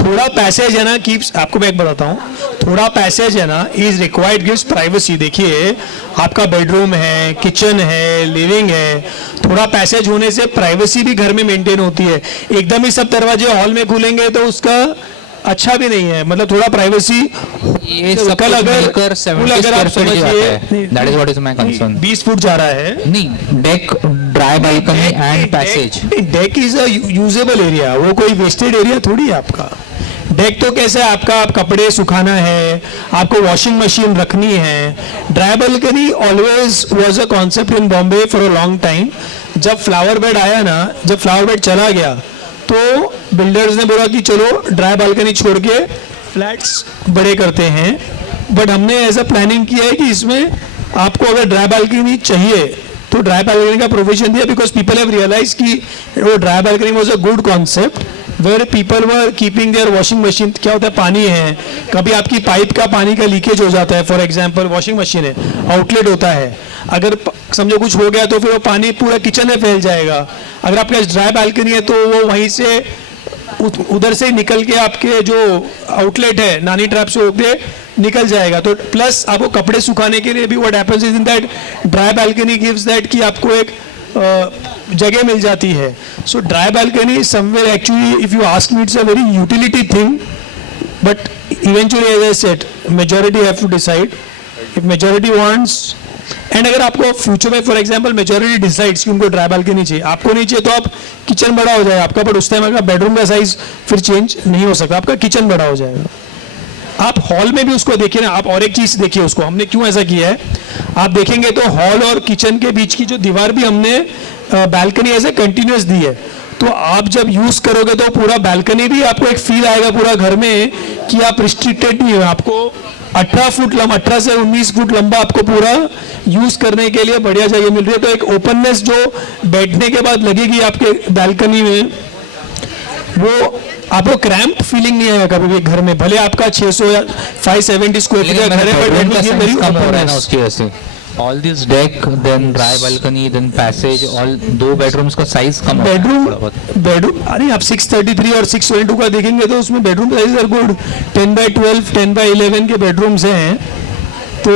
थोड़ा पैसेज है ना कीप्स, आपको मैं एक बताता हूँ, थोड़ा पैसेज है ना इज रिक्वायर्ड गिव्स प्राइवेसी। देखिए आपका बेडरूम है, किचन है, लिविंग है, थोड़ा पैसेज होने से प्राइवेसी भी घर में मेंटेन होती है। एकदम ही सब दरवाजे हॉल में खुलेंगे तो उसका अच्छा भी नहीं है, मतलब थोड़ा प्राइवेसी। ये सब कल अगर मिलकर 70 अगर आप स्क्वायर फीट जाता है, समझिए that is what is my concern. 20 foot जा रहा है नहीं, deck, dry balcony and passage. Deck is a usable area, वो कोई वेस्टेड एरिया थोड़ी है आपका। डेक तो कैसे है आपका, आप कपड़े सुखाना है, आपको वॉशिंग मशीन रखनी है। Dry balcony always was a concept in Bombay for a long time. जब फ्लावर बेड आया ना, जब फ्लावर बेड चला गया तो बिल्डर्स ने बोला कि चलो ड्राई बालकनी छोड़ के फ्लैट्स बड़े करते हैं, बट हमने ऐसा प्लानिंग किया है कि इसमें आपको अगर ड्राई बालकनी चाहिए तो ड्राई बालकनी का प्रोविजन दिया, बिकॉज पीपल हैव रियलाइज कि वो dry balcony was a good concept where people were keeping their washing machine, क्या होता है पानी है, कभी आपकी पाइप का पानी का लीकेज हो जाता है, फॉर एग्जांपल वॉशिंग मशीन है, आउटलेट होता है, अगर समझो कुछ हो गया तो फिर वो पानी पूरा किचन में फैल जाएगा। अगर आपके पास ड्राई बालकनी है तो वो वहीं से उधर से निकल के आपके जो आउटलेट है नानी ट्रैप से होके निकल जाएगा। तो प्लस आपको कपड़े सुखाने के लिए भी what happens is in that dry balcony gives that कि आपको एक जगह मिल जाती है। So dry balcony somewhere actually if you ask me it's a very utility thing, but eventually as I said majority have to decide if majority wants. And अगर आपको future में फॉर एग्जांपल मेजॉरिटी डिसाइड्स कि उनको dry balcony चाहिए, आपको नहीं चाहिए तो आप किचन बड़ा हो जाएगा आपका, बट उस टाइम आपका बेडरूम का साइज फिर चेंज नहीं हो सकता, आपका किचन बड़ा हो जाएगा। आप हॉल में भी उसको देखिए ना, आप और एक चीज देखिए उसको हमने क्यों ऐसा किया है। आप देखेंगे तो हॉल और किचन के बीच की जो दीवार भी हमने बालकनी ऐसे कंटिन्यूस दी है, तो आप जब यूज करोगे तो पूरा बालकनी भी आपको एक फील आएगा पूरा घर में कि आप रिस्ट्रिक्टेड नहीं हो। आपको 18 फुट लंबा, 18 से 19 फुट लंबा आपको पूरा यूज करने के लिए बढ़िया जगह मिल रही है। तो एक ओपननेस जो बैठने के बाद लगेगी आपके बालकनी में, वो आपको क्रैम्प फीलिंग नहीं आएगा कभी भी घर में, भले आपका 600 या 570 स्क्वायर फीट घर है, उसकी वजह से all this deck, then dry balcony, then passage, all 2 bedrooms का साइज कम हो बेडरूम अरे आप 633 और 622 का देखेंगे तो उसमें bedroom size are good, 10x12 10x11 के बेडरूम्स हैं। तो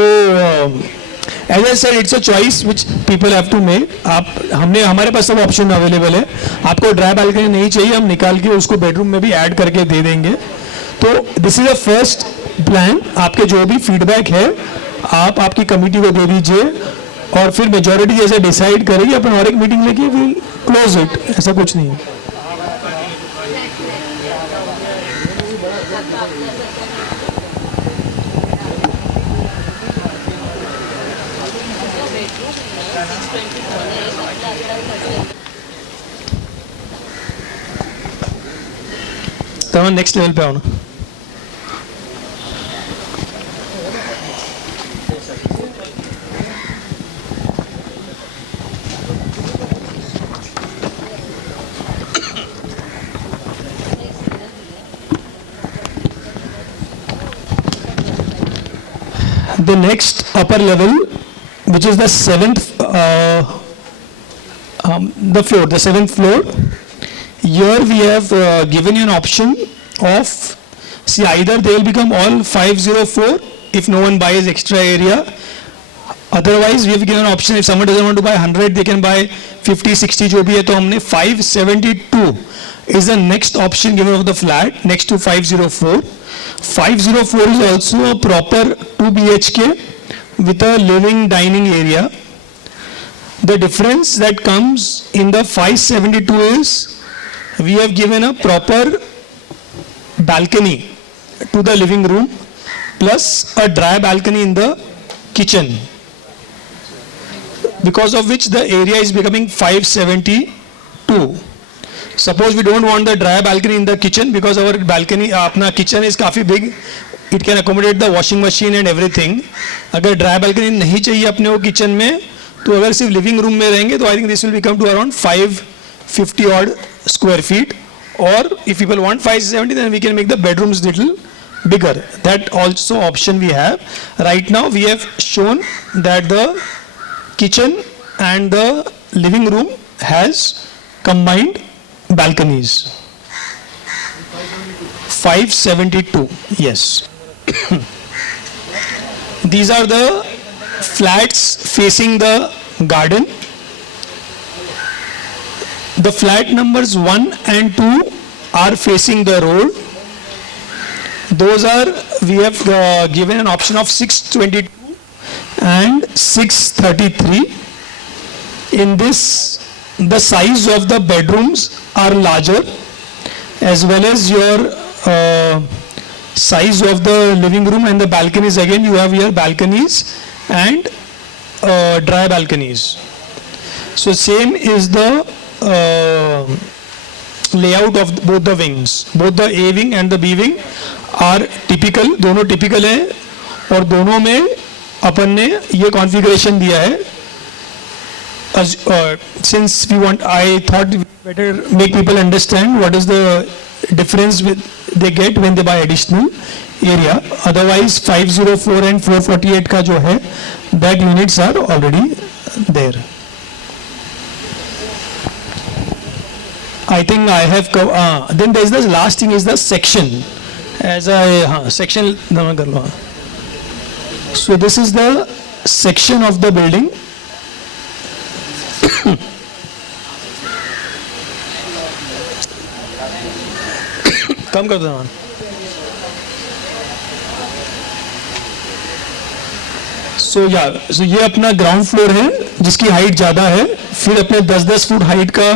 as I said it's a choice which people have to make. आप हमारे पास सब ऑप्शन अवेलेबल है, आपको ड्राई बालकनी नहीं चाहिए हम निकाल के उसको बेडरूम में भी ऐड करके दे देंगे। तो this is a first plan. आपके जो भी फीडबैक है आप आपकी कमिटी को दे दीजिए और फिर मेजॉरिटी जैसे डिसाइड करेगी अपन और एक मीटिंग लेके विल क्लोज इट, ऐसा कुछ नहीं है। तो नेक्स्ट लेवल पे आओ ना। The next upper level, which is the seventh floor. Here we have given you an option of, see, either they will become all 504 if no one buys extra area. Otherwise we have given an option if someone doesn't want to buy 100 they can buy 50 60 जो भी है। तो हमने 572 is the next option given of the flat next to 504. 504 is also a proper 2 BHK with a living dining area. The difference that comes in the 572 is we have given a proper balcony to the living room plus a dry balcony in the kitchen, because of which the area is becoming 572. Suppose we don't want the dry balcony in the kitchen because our balcony, अपना kitchen is काफी big, it can accommodate the washing machine and everything. अगर dry balcony नहीं चाहिए अपने वो kitchen में, तो अगर सिर्फ living room में रहेंगे तो I think this will become to around 550 odd square feet. Or if people want 570, then we can make the bedrooms little bigger. That also option we have. Right now we have shown that the kitchen and the living room has combined balconies. 572, yes. These are the flats facing the garden. The flat numbers 1 and 2 are facing the road. Those are, we have given an option of 622 and 633. In this, the size of the bedrooms are larger, as well as your size of the living room and the balconies. Again, you have here balconies and dry balconies. So same is the layout of both the wings. Both the A wing and the B wing are typical. दोनों typical है और दोनों में अपन ने ये configuration दिया है. Since we want, I thought we better make people understand what is the difference they get when they buy additional area. Otherwise 504 and 448 का जो है, that units are already there. I think I have then there is the last thing is the section. As a section naman kar lo. So this is the section of the building. कम कर दो ना. सो ये अपना ground floor है जिसकी height ज़्यादा है. फिर अपने 10-10 फुट हाइट का,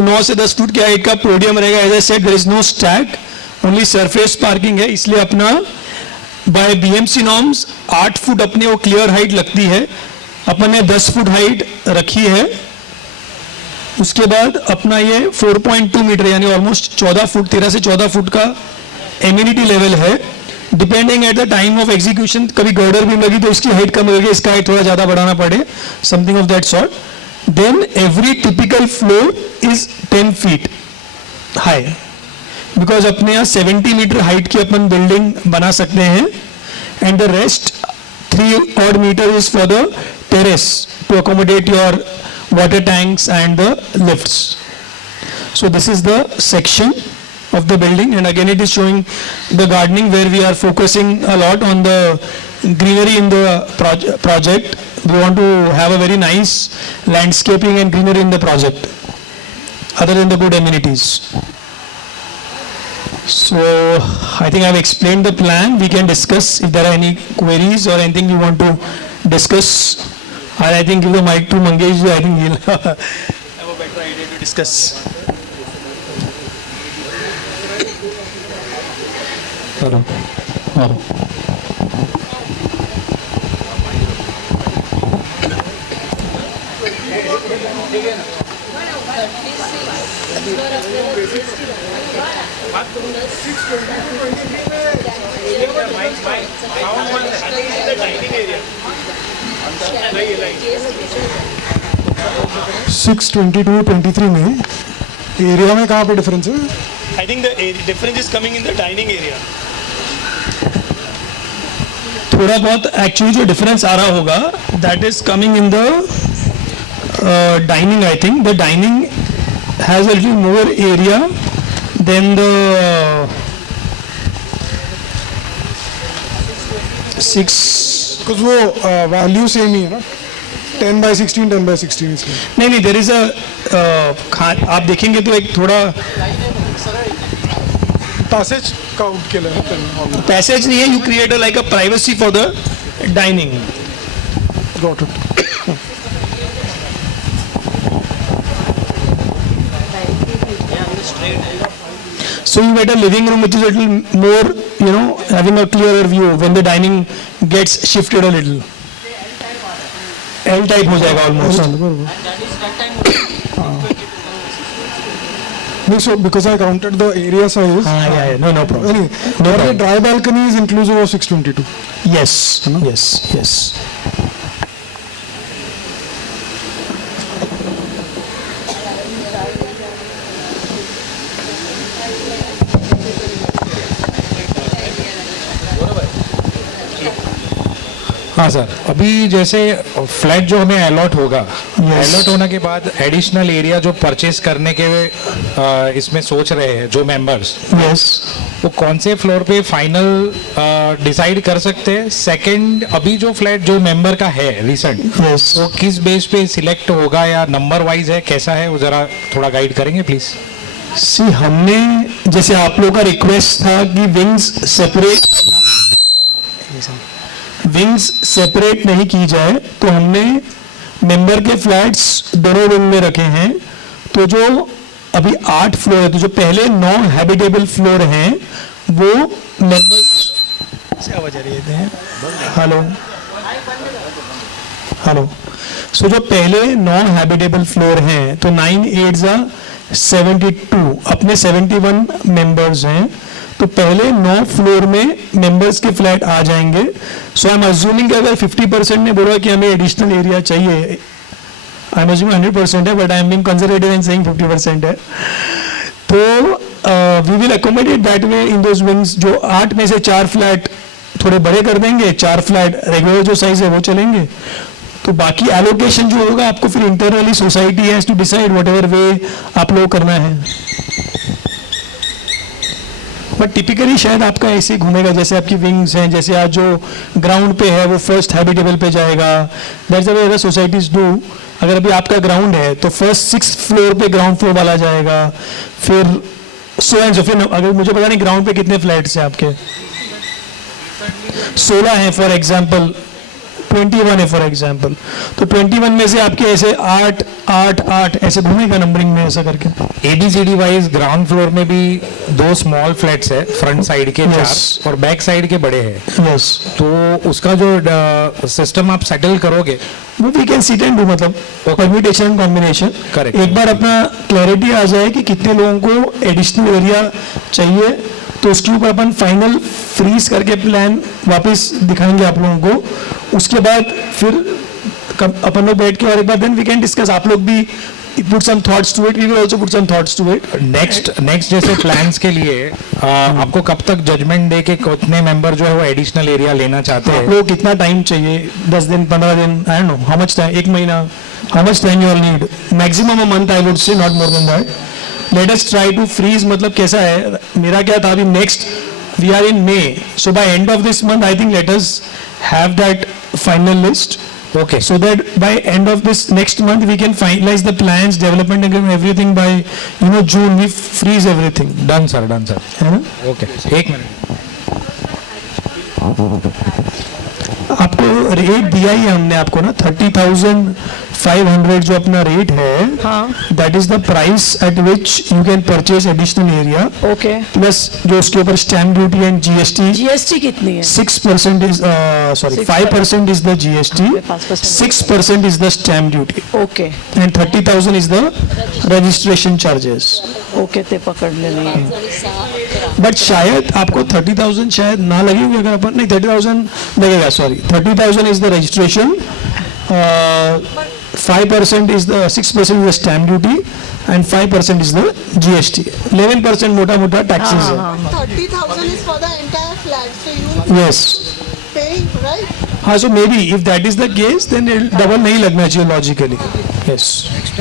9 से 10 फुट की हाइट का पोडियम रहेगा. As I said there is no stack, only surface parking है. इसलिए अपना बाय बीएमसी नॉर्म्स 8 फुट अपने वो क्लियर हाइट लगती है. अपन ने 10 फुट हाइट रखी है. उसके बाद अपना ये 4.2 मीटर यानी ऑलमोस्ट 14 फुट, 13 से 14 फुट का एम्यूनिटी लेवल है. Depending at the time of execution कभी गर्डर भी लगी तो इसकी हाइट कम लगेगी, इसका हाइट थोड़ा ज़्यादा बढ़ाना पड़े, something of that sort. Then every typical floor is 10 feet high, because अपने यहाँ 70 मीटर हाइट की अपन बिल्डिंग बना सकते हैं. And the rest 3 odd metre is for the terrace to accommodate your water tanks and the lifts. So this is the section of the building, and again it is showing the gardening where we are focusing a lot on the greenery in the project. We want to have a very nice landscaping and greenery in the project other than the good amenities. So I think I have explained the plan. We can discuss if there are any queries or anything you want to discuss. I think give the mic to Mangesh ji. I think he'll have a better idea to discuss. Six 22-23 में area में कहाँ पे difference है? I think the difference is coming in the dining area. थोड़ा बहुत actually जो difference आ रहा होगा that is coming in the dining. I think the dining has a little more area than the 6. Because वो value same ही है ना, 10/16 10/16 इसमें. नहीं देर इज आप देखेंगे तो एक थोड़ा पैसेज काउंट के लिए पैसेज नहीं है. You create like a privacy for the dining. Got it. So you get a living room which is a little more, having a clearer view when the dining gets shifted a little. L type हो जाएगा almost. No, so because I counted the area size. Yeah, no problem. Anyway, the dry balcony is inclusive of 622. Yes. हाँ sir, अभी जैसे flat जो हमें allot होगा, allot होने के बाद एडिशनल एरिया जो परचेस करने के इसमें सोच रहे हैं जो मेंबर्स, वो कौन से फ्लोर पे फाइनल डिसाइड कर सकते हैं? सेकंड, अभी जो फ्लैट जो मेंबर का है रिसेंट, वो किस बेस पे सिलेक्ट होगा या नंबर वाइज है, कैसा है, वो जरा थोड़ा गाइड करेंगे प्लीज. हमने जैसे आप लोगों का रिक्वेस्ट था कि विंग्स सेपरेट नहीं की जाए, तो हमने मेंबर के फ्लैट्स दोनों विंग में रखे हैं. तो जो अभी 8 फ्लोर है, तो जो पहले 9 हैबिटेबल फ्लोर हैं वो मेंबर्स से आवाज आ रही है. हेलो. सो जो पहले 9 हैबिटेबल फ्लोर हैं, तो 9 8 72, अपने 71 मेंबर्स हैं. तो पहले 9 फ्लोर में मेंबर्स के फ्लैट आ जाएंगे. सो आई एम अज्यूमिंग कि अगर 50% ने बोला कि हमें एडिशनल एरिया चाहिए, आई एम अज्यूमिंग 100% है, but I am being conservative and saying 50% है. तो we will accommodate that way in those wings. जो 8 में से 4 फ्लैट थोड़े बड़े कर देंगे, 4 फ्लैट रेगुलर जो साइज है वो चलेंगे. तो बाकी एलोकेशन जो होगा आपको फिर internally society has to decide whatever way आप लोग करना है. बट टिपिकली शायद आपका ऐसे ही घूमेगा जैसे आपकी विंग्स हैं, जैसे आज जो ग्राउंड पे है वो फर्स्ट हैबिटेबल पे जाएगा. That's the way other societies do. अगर अभी आपका ग्राउंड है तो फर्स्ट 6th फ्लोर पे ग्राउंड फ्लोर वाला जाएगा, फिर सो एंड सो. फिर अगर मुझे पता नहीं ग्राउंड पे कितने फ्लैट्स हैं आपके, 16 हैं फॉर एग्जाम्पल, 21 है फॉर एग्जाम्पल. तो 21 में से आपके ऐसे 8 8 8 ऐसे घूमेगा नंबरिंग में ऐसा करके. ABCD वाइज ग्राउंड फ्लोर में भी 2 स्मॉल फ्लैट्स है, फ्रंट साइड के 4 Yes. और बैक साइड के बड़े हैं. यस, तो उसका जो सिस्टम आप सेटल करोगे, वो we can sit and do, मतलब परम्यूटेशन कॉम्बिनेशन. Correct. एक बार अपना क्लैरिटी आ जाए कि कितने लोगों को एडिशनल एरिया चाहिए, तो उसके ऊपर अपन फाइनल फ्रीज करके प्लान वापस दिखाएंगे आप लोगों को. उसके बाद फिर अपन लोग बैठ के और एक बार देन वी कैन डिस्कस. आप लोग भी put some thoughts to it, we will also put some thoughts to it. Next जैसे प्लान्स के लिए आपको कब तक जजमेंट दे के कितने मेंबर जो है वो एडिशनल एरिया लेना चाहते आप हैं? लोग कितना टाइम चाहिए, 10 दिन 15 दिन, I don't know how much time, 1 महीना, how much time you all need? Maximum a month I would say, not more than that. Let us try to freeze. मतलब कैसा है, मेरा क्या था अभी next we are in May, so by end of this month I think let us have that final list. Okay. So that by end of this next month we can finalize the plans, development agreement, everything. By June we freeze everything. Done sir, done sir. है ना? Okay, एक minute. आपको rate दिया ही है हमने आपको ना, 30,500 जो अपना रेट है, हाँ. That is the price at which you can purchase additional area, okay. Plus जो उसके ऊपर stamp duty and GST. GST कितनी है? 6% is sorry 5% is the GST, 5%. 6% is the stamp duty, okay and 30,000 is the registration charges. Okay, ते पकड़ लेनी. But शायद आपको 30,000 शायद ना लगेगी अगर अपन, नहीं 30,000 लगेगा, sorry 30,000 is the registration, 5% is the 6% is the stamp duty and 5% is the GST. 11% मोटा मोटा टैक्सेस है. 30,000 is for the entire flat, so you yes, pay, right? हाँ, so may be if that is the case then double नहीं लगना चाहिए logically. Yes.